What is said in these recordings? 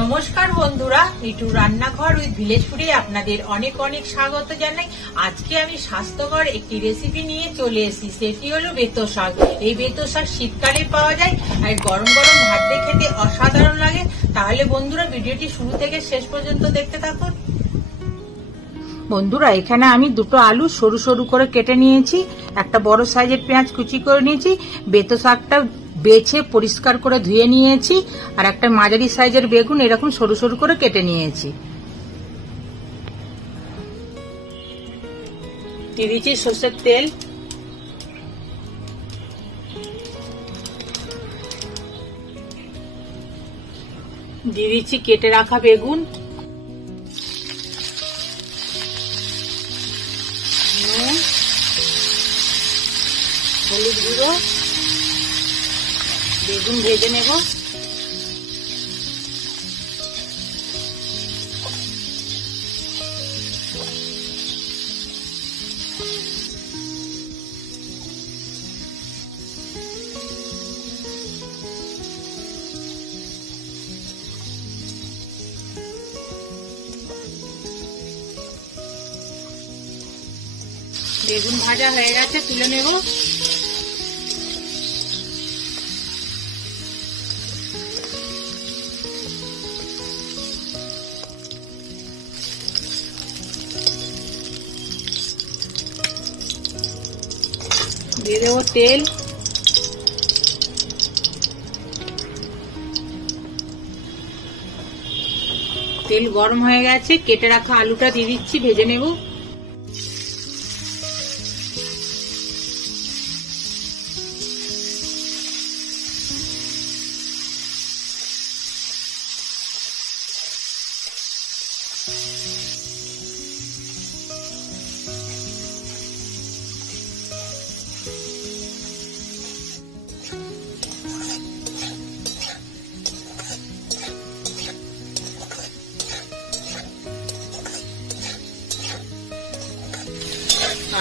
নমস্কার বন্ধুরা, মিঠু রান্নাঘর উইথ ভিলেজ ফুডে আপনাদের অনেক অনেক স্বাগত জানাই। আজকে আমি স্বাস্থ্যকর একটি রেসিপি নিয়ে চলে এসেছি, সেটি হলো বেতো শাক। এই বেতো শাক শীতকালে পাওয়া যায় আর গরম গরম ভাত দিয়ে খেতে অসাধারণ লাগে। তাহলে বন্ধুরা ভিডিওটি শুরু থেকে শেষ পর্যন্ত দেখতে থাকুন। বন্ধুরা, এখানে আমি দুটো আলু সরু সরু করে কেটে নিয়েছি, একটা বড় সাইজের পেঁয়াজ কুচি করে নিয়েছি, বেতো শাকটা বেছে পরিষ্কার করে ধুয়ে নিয়েছি, আর একটা মাঝারি সাইজের বেগুন এরকম সরু সরু করে কেটে নিয়েছি। দিয়ে দিচ্ছি সরষের তেল, দিয়ে দিচ্ছি কেটে রাখা বেগুন, নুন, হলুদ গুঁড়ো, বেগুন ভেজে নেব। বেগুন ভাজা হয়ে গেছে, তুলে নেব। দিয়ে দেবো তেল, তেল গরম হয়ে গেছে, কেটে রাখা আলুটা দিয়ে দিচ্ছি, ভেজে নেব।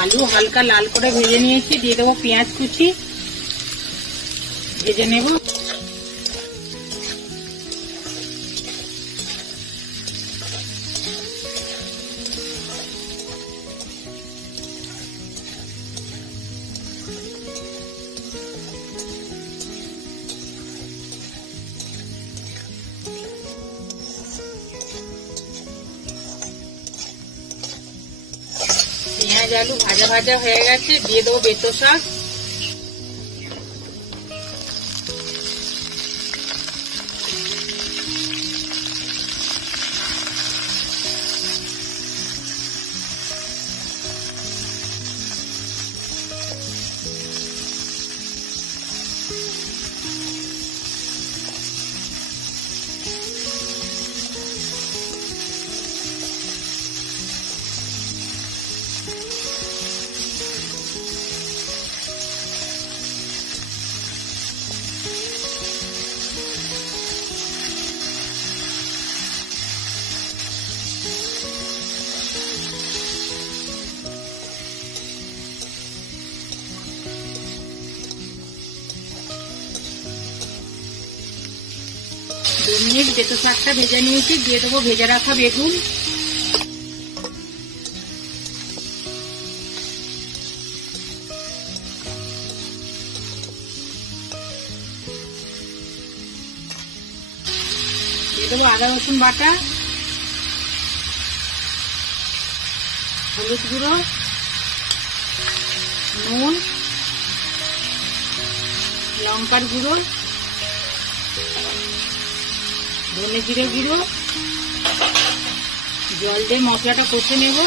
আলু হালকা লাল করে ভেজে নিয়েছি, দিয়ে দেবো পেঁয়াজ কুচি, ভেজে নেব। পেঁয়াজ আলু ভাজা ভাজা হয়ে গেছে, দিয়ে দেবো বেতো শাক। দু মিনিট বেতো শাকটা ভেজে নিয়েছি, দিয়ে দেবো ভেজে রাখা বেগুন, দিয়ে দেবো আদা রসুন বাটা, হলুদ গুঁড়ো, নুন, লঙ্কার গুঁড়ো, ধনে জিরে গুঁড়ো, জল দিয়ে মশলাটা কষে নেব।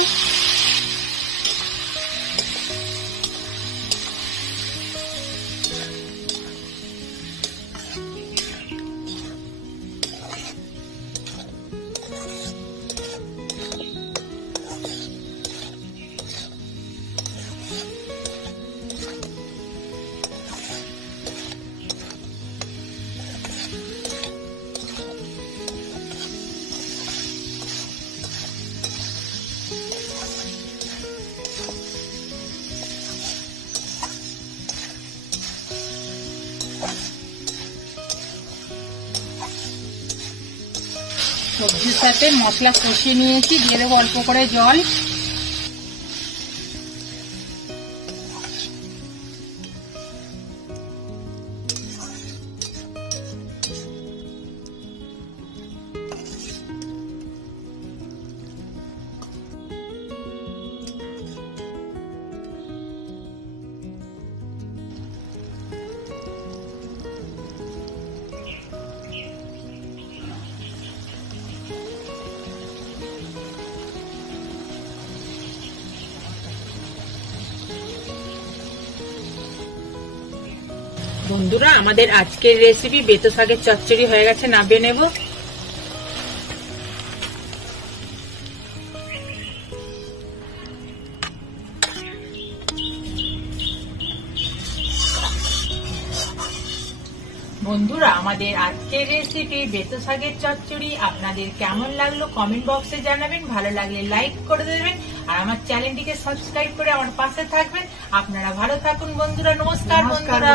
সবজির সাথে মশলা কষিয়ে নিয়েছি, দিয়ে দেবো অল্প করে জল। বন্ধুরা, আমাদের আজকের রেসিপি বেতো শাকের চচ্চড়ি হয়ে গেছে, নামিয়ে নেব। বন্ধুরা, আমাদের আজকের রেসিপি বেতো শাকের চচ্চড়ি আপনাদের কেমন লাগলো কমেন্ট বক্সে জানাবেন। ভালো লাগলে লাইক করে দেবেন আর আমার চ্যানেলটিকে সাবস্ক্রাইব করে আমার পাশে থাকবেন। আপনারা ভালো থাকুন বন্ধুরা। নমস্কার বন্ধুরা।